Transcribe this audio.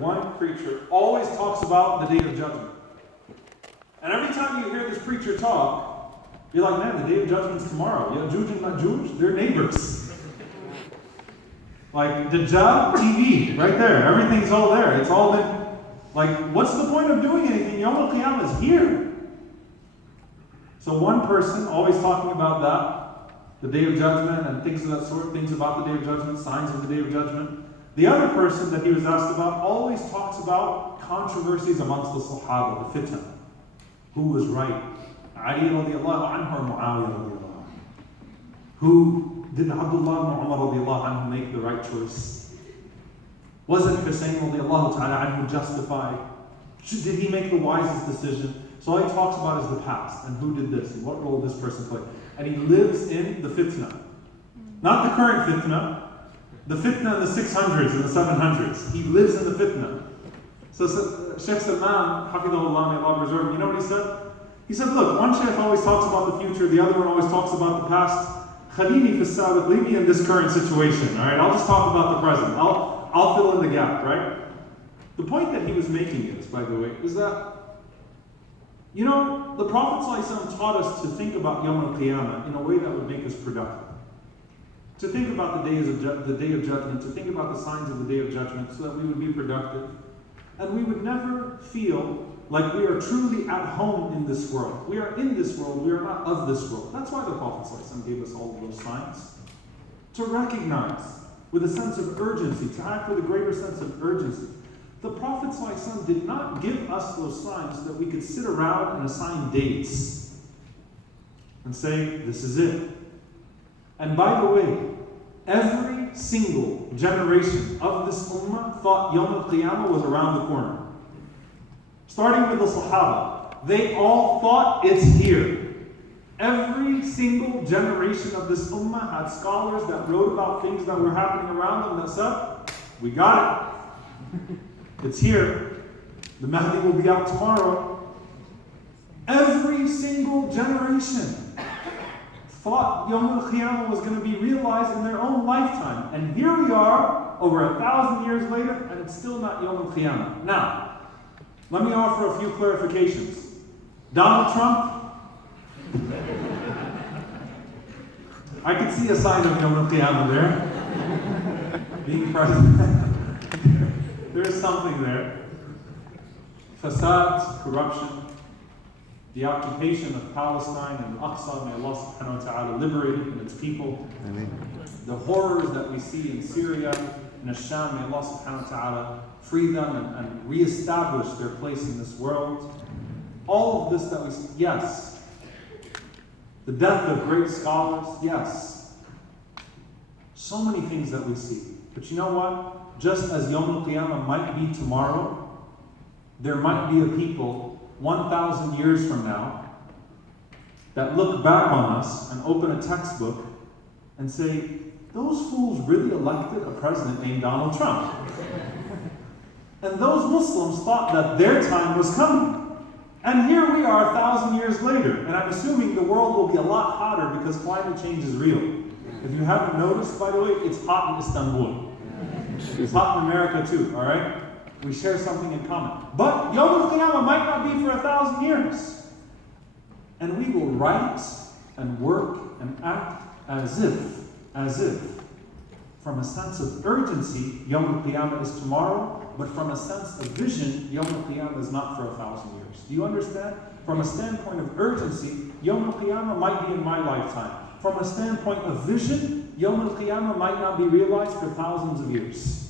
one preacher always talks about the day of judgment. And every time you hear this preacher talk, you're like, man, the day of judgment's tomorrow. Ya'juj and Ma'juj, they're neighbors. Like Dajjal TV, right there. Everything's all there. It's all been, like, what's the point of doing anything? Yawm al-Qiyamah is here. So one person always talking about that, the day of judgment and things of that sort, things about the day of judgment, signs of the day of judgment. The other person that he was asked about always talks about controversies amongst the Sahaba, the fitna. Who was right? Ali radiallahu anhu or Muawiyah radiallahu anhu? Who did Abdullah ibn Umar radiallahu anhu make the right choice? Was it Hussein radiallahu ta'ala anhu justified? Did he make the wisest decision? So all he talks about is the past and who did this and what role this person played. And he lives in the fitna. Not the current fitna, the fitna in the 600s and the 700s. He lives in the fitna. So Shaykh Salman, Hafidahullah, may Allah preserve him, you know what he said? He said, look, one Shaykh always talks about the future, the other one always talks about the past. Khalini fi sabiq, leave me in this current situation, all right? I'll just talk about the present. I'll fill in the gap, right? The point that he was making is, by the way, is that, you know, the Prophet ﷺ taught us to think about Yawm al-Qiyamah in a way that would make us productive. To think about the day of judgment, to think about the signs of the day of judgment so that we would be productive. And we would never feel like we are truly at home in this world. We are in this world, we are not of this world. That's why the Prophet ﷺ gave us all of those signs. To recognize with a sense of urgency, to act with a greater sense of urgency. The Prophet ﷺ did not give us those signs so that we could sit around and assign dates and say, this is it. And by the way, every single generation of this ummah thought Yawm al-Qiyamah was around the corner. Starting with the Sahaba, they all thought it's here. Every single generation of this ummah had scholars that wrote about things that were happening around them that said, we got it. It's here. The Mahdi will be out tomorrow. Every single generation thought Yawm al-Qiyamah was going to be realized in their own lifetime. And here we are, over 1,000 years later, and it's still not Yawm al-Qiyamah. Now, let me offer a few clarifications. Donald Trump, I could see a sign of Yawm al-Qiyamah there. Being president. There's something there. Fasad, corruption, the occupation of Palestine and Aqsa, may Allah subhanahu wa ta'ala liberate it and its people. Amen. The horrors that we see in Syria and Asham, may Allah subhanahu wa ta'ala free them and reestablish their place in this world. All of this that we see, yes. The death of great scholars, yes. So many things that we see. But you know what? Just as Yawm al-Qiyamah might be tomorrow, there might be a people 1,000 years from now that look back on us and open a textbook and say, those fools really elected a president named Donald Trump. And those Muslims thought that their time was coming. And here we are 1,000 years later. And I'm assuming the world will be a lot hotter because climate change is real. If you haven't noticed, by the way, it's hot in Istanbul. It's hot in America too, all right? We share something in common. But Yawm al-Qiyamah might not be for 1,000 years. And we will write and work and act as if, from a sense of urgency, Yawm al-Qiyamah is tomorrow, but from a sense of vision, Yawm al-Qiyamah is not for 1,000 years. Do you understand? From a standpoint of urgency, Yawm al-Qiyamah might be in my lifetime. From a standpoint of vision, Yawm al-Qiyamah might not be realized for thousands of years.